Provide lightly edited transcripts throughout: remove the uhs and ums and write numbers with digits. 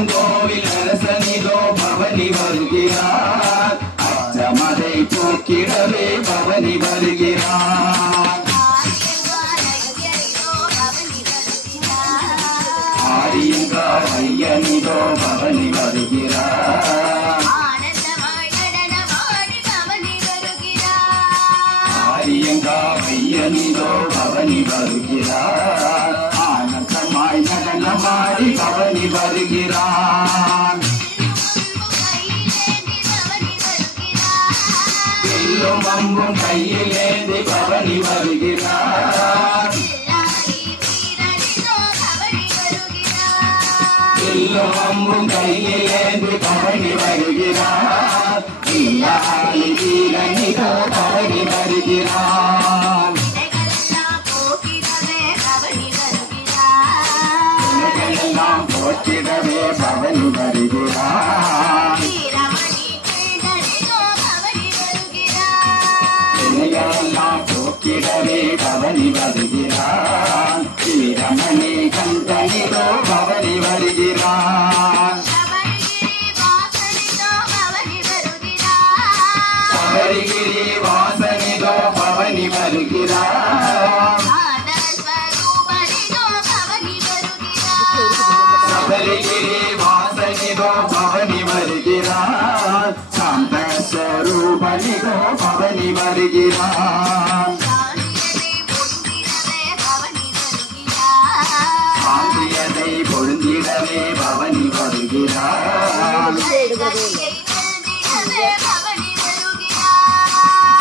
இளங்கோவில் அரசனிதோ பவனி வருகிறார் அச்சமதை போக்கிடவே பவனி வருகிறார் ஆரியங்கார் ஐயனிதோ பவனி வருகிறார் ஆரியங்கார் ஐயனிதோ பவனி வருகிறார் ஆனந்தமாய் நடனமாடி பவனி வருகிறார் வில்லும் அம்பும் கையிலேந்தி பவனி வருகிறார் வில்லும் அம்பும் கையிலேந்தி பவனி வருகிறார் இல்லாளி வீரனிதோ பவனி வருகிறார் எல்லாம் போற்றிடவே பவனி வருகிறார் எல்லாம் போக்கிடவே பவனி வருகிறார் வீரமணி கந்தனிதோ பவனி வருகிறார் சபரிகிரி வாசனிதோ பவனி வருகிறார் சபரிகிரி வாசனிதோ பவனி வருகிறார் சாந்த ஸ்வரூபனிதோ பவனி வருகிறார் சாந்தியதை பொருந்திடவே பவனி வருகிறார்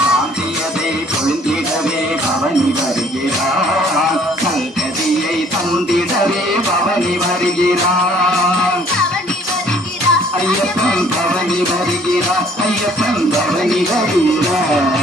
சாந்தியதை பொருந்திடவே பவனி வருகிறார் கல்கதியை தந்திடவே பவனி வருகிறார் ஐயப்பன் பவனி வருகிறார் ஐயப்பன் பவனி வருகிறார்